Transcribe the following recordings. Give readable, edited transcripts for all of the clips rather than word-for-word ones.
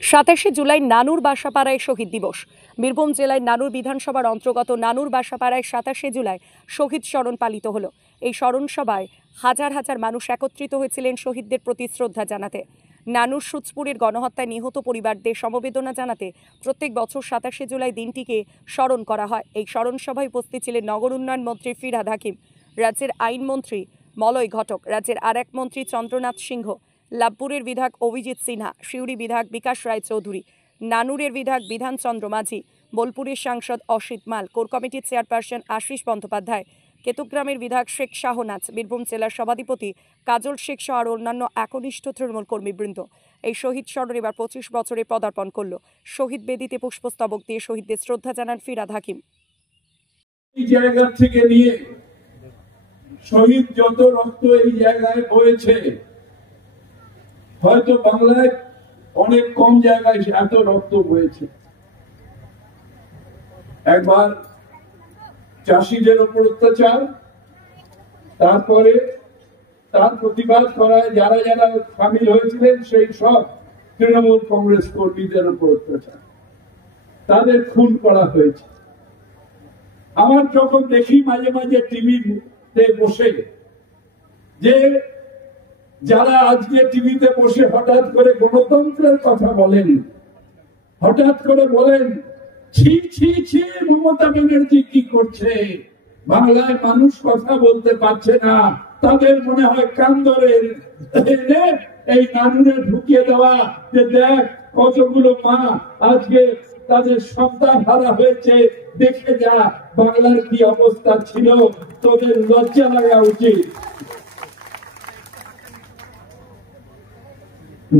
27 জুলাই নানুর বাসাপাড়ায় শহীদ দিবস। বীরভূম জেলায় নানুর বিধানসভার অন্তর্গত নানুর বাসাপাড়ায় 27 জুলাই শহীদ স্মরণ পালিত হলো। এই স্মরণ সভায় হাজার হাজার মানুষ একত্রিত হয়েছিলেন শহীদদের প্রতি শ্রদ্ধা জানাতে। নানুর সুচপুরের গণহত্যায় নিহত পরিবারদের সমবেদনা জানাতে প্রত্যেক বছর 27 জুলাই দিনটিকে স্মরণ করা হয়। এই স্মরণ সভায় উপস্থিত ছিলেন নগর উন্নয়ন মন্ত্রী ফিরহাদ হাকিম, রাজ্যের আইনমন্ত্রী মলয় ঘটক, রাজ্যের আরেক মন্ত্রী চন্দ্রনাথ সিংহ, লাভপুরের বিধায়ক অভিজিৎ সিনহা, সিউড়ি বিধায়ক বিকাশ রায় চৌধুরী, নানুরের বিধায়ক বিধানচন্দ্র মাঝি, বোলপুরের সাংসদ অসিত মাল, কোর কমিটির চেয়ারপারসন আশিস বন্দ্যোপাধ্যায়, কেতুগ্রামের বিধায়ক শেখ শাহনাজ, বীরভূম জেলার সভাধিপতি কাজল শেখ সহ আর অন্যান্য একনিষ্ঠ তৃণমূল কর্মীবৃন্দ। এই শহীদ স্মরণ এবার 25 বছরে পদার্পণ করল। শহীদ বেদিতে পুষ্পস্তবক দিয়ে শহীদদের শ্রদ্ধা জানান ফিরহাদ হাকিম। এই জায়গা থেকে নিয়ে শহীদ যত রক্ত এই জায়গায় বয়েছে, হয়তো বাংলায় অনেক কম জায়গায় এত রক্ত বয়েছে। একবার চাষিদের উপর অত্যাচার, তারপরে তার প্রতিবাদ করায় যারা যারা সামিল হয়েছিলেন সেই সব তৃণমূল কংগ্রেস কর্মীদের উপর অত্যাচার, তাদের খুন করা হয়েছে। আমার যখন দেখি মাঝে মাঝে টিভিতে বসে যে যারা আজকে টিভিতে বসে হঠাৎ করে গণতন্ত্রের কথা বলেন, হঠাৎ করে বলেন ছি ছি ছি মমতা ব্যানার্জি কি করছে, বাংলায় মানুষ কথা বলতে পারছে না, তাদের মনে হয় কান ধরে এই নানুনে ঢুকিয়ে দেওয়া যে দেখ কতগুলো মা আজকে তাদের সন্তান হারা হয়েছে, দেখে যা বাংলার কি অবস্থা ছিল, তোদের লজ্জা লাগা উচিত।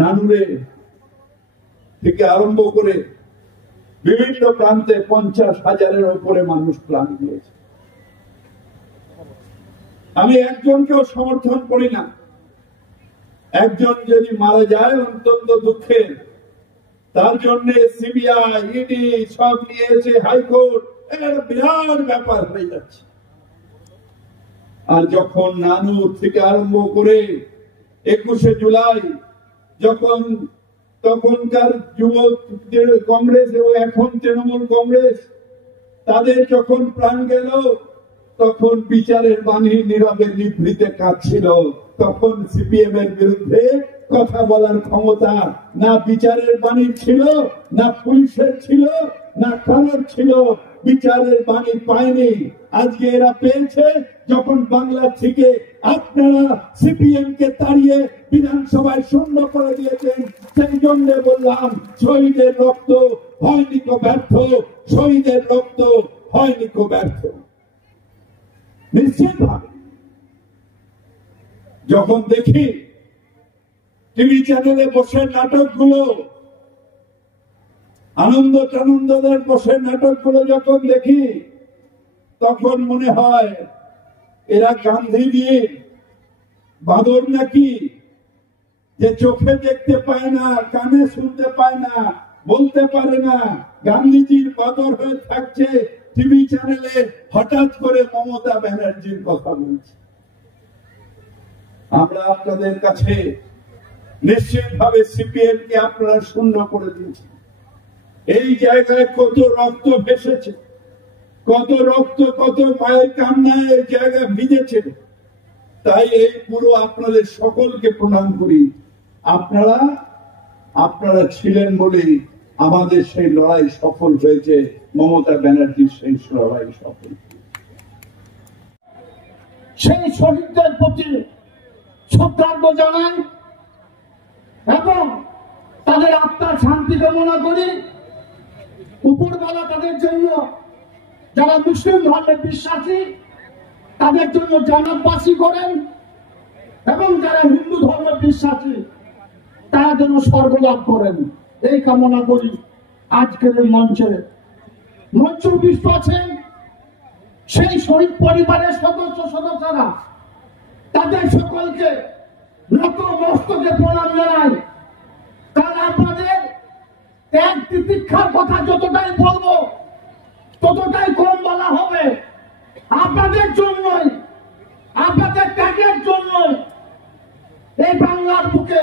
নানুরে থেকে আরম্ভ করে বিভিন্ন প্রান্তে 50,000-এর উপরে মানুষ প্রাণ দিয়েছে। আমি একজনকেও সমর্থন করি না, একজন যদি মারা যায় অত্যন্ত দুঃখের, তার জন্য সিবিআই ইডি সব নিয়েছে, হাইকোর্ট, বিরাট ব্যাপার হয়ে যাচ্ছে। আর যখন নানুর থেকে আরম্ভ করে 21শে জুলাই যখন তখনকার যুব কংগ্রেস এবং এখন তৃণমূল কংগ্রেস তাদের যখন প্রাণ গেল, তখন বিচারের বাণী নীরবে নিভৃতে কাঁদছিল। তখন সিপিএম এর বিরুদ্ধে কথা বলার ক্ষমতা না বিচারের বাণী ছিল, না পুলিশের ছিল, না কারোর ছিল। বিচারের বাণী পায়নি, আজকে এরা পেয়েছে। যখন বাংলা থেকে আপনারা সিপিএম কে তাড়িয়ে বিধানসভায় শূন্য করে দিয়েছেন, সেই জন্য বললাম শহীদের রক্ত হয়নি কো ব্যর্থ, শহীদের রক্ত হয়নি কো ব্যর্থ। নিশ্চিত ভাবে যখন দেখি টিভি চ্যানেলে বসে নাটকগুলো, আনন্দদের বসে নাটকগুলো যখন দেখি, তখন মনে হয় এরা গান্ধীজির বাঁদর নাকি, যে চোখে দেখতে পায় না, কানে শুনতে পায় না, বলতে পারে না, গান্ধীজির বাঁদর হয়ে থাকছে, টিভি চ্যানেলে হঠাৎ করে মমতা ব্যানার্জির কথা বলছে। আমরা আপনাদের কাছে নিশ্চিতভাবে সিপিএম কে আপনারা শূন্য করে দিয়েছেন। এই জায়গায় কত রক্ত ভেসেছে, কত রক্ত, কত মায়ের কান্নায় এই জায়গা ভিজেছে। তাই এই পুরো আপনাদের সকলকে প্রণাম করি। আপনারা ছিলেন বলেই আমাদের সেই লড়াই সফল হয়েছে, মমতা ব্যানার্জির সেই লড়াই সফল। সেই শহীদদের প্রতি শ্রদ্ধার্ঘ জানাই এবং তাদের আত্মার শান্তি কামনা করি। উপরবেলা তাদের জন্য, যারা মুসলিম ধর্মের বিশ্বাসী তাদের জন্য জান্নাতবাসী করেন, এবং যারা হিন্দু ধর্মের বিশ্বাসী তারা যেন স্বর্গ লাভ করেন, এই কামনা করি। আজকের এই মঞ্চ বিশ্ব আছেন সেই শহীদ পরিবারের সদস্যরা, তাদের সকলকে নত মস্তকে প্রণাম জানাই। কারণ আপনাদের ত্যাগ তিতিক্ষার কথা যতটাই বলবো ততটাই কম বলা হবে। আপনাদের জন্যই, আপনাদের ত্যাগের জন্যই এই বাংলার বুকে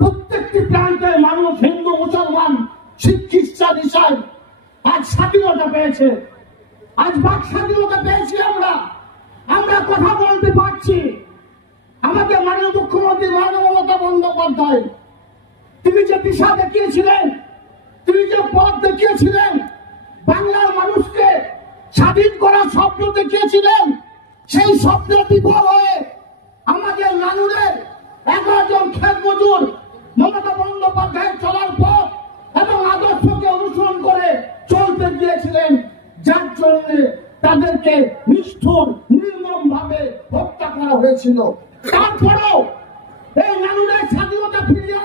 প্রত্যেকটি প্রান্তে মানুষ পয়সায় আজ স্বাধীনতা পেয়েছে, আজ বাক স্বাধীনতা পেয়েছি আমরা কথা বলতে পারছি। আমাদের মাননীয় মুখ্যমন্ত্রী মমতা বন্দ্যোপাধ্যায় তিনি যে দিশা দেখিয়েছিলেন, তিনি যে পথ দেখিয়েছিলেন, বাংলার মানুষকে স্বাধীন করার স্বপ্ন দেখিয়েছিলেন, সেই স্বপ্নের বিফল হয়ে আমাদের নানুরের 11 জন খেত মজুর মমতা বন্দ্যোপাধ্যায়ের চলার পথ এবং আদর্শকে অনুসরণ করে চলতে গিয়েছিলেন, যার জন্য তাদেরকে নিষ্ঠুর নির্মম ভাবে হত্যা করা হয়েছিল। তারপরেও এই নানুরের স্বাধীনতা ফিরিয়ে